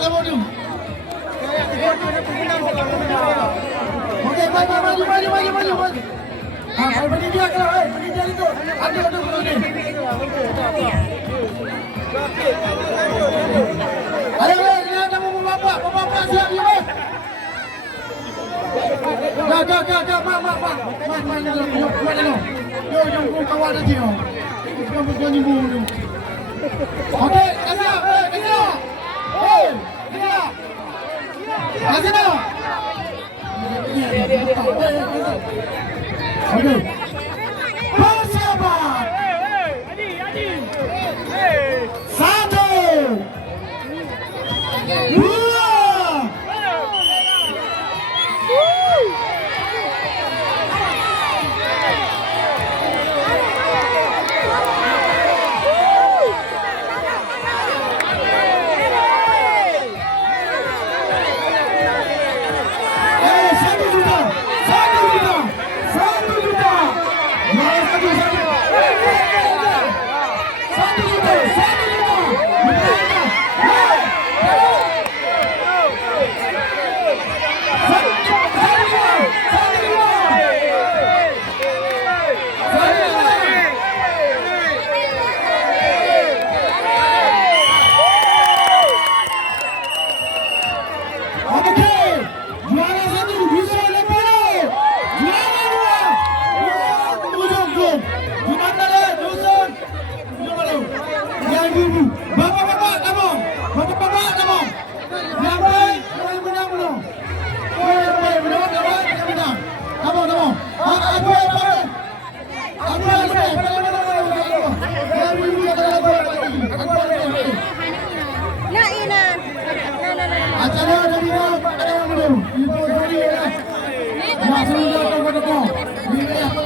kamu tu. Okey, maju. Bagi dia kalau, bagi dia itu. Ada dulu ni. Ayo, dia nak bapak siap dia. Mak. Yo, kawan dia tu. Bukan ibu tu. Okey, kasih. Hey, kasih dah. Okey. Persiapan. Satu. Dua. Acara dari ada yang belum. Ibu tadi ya. Nak sudah toko. Ini apa?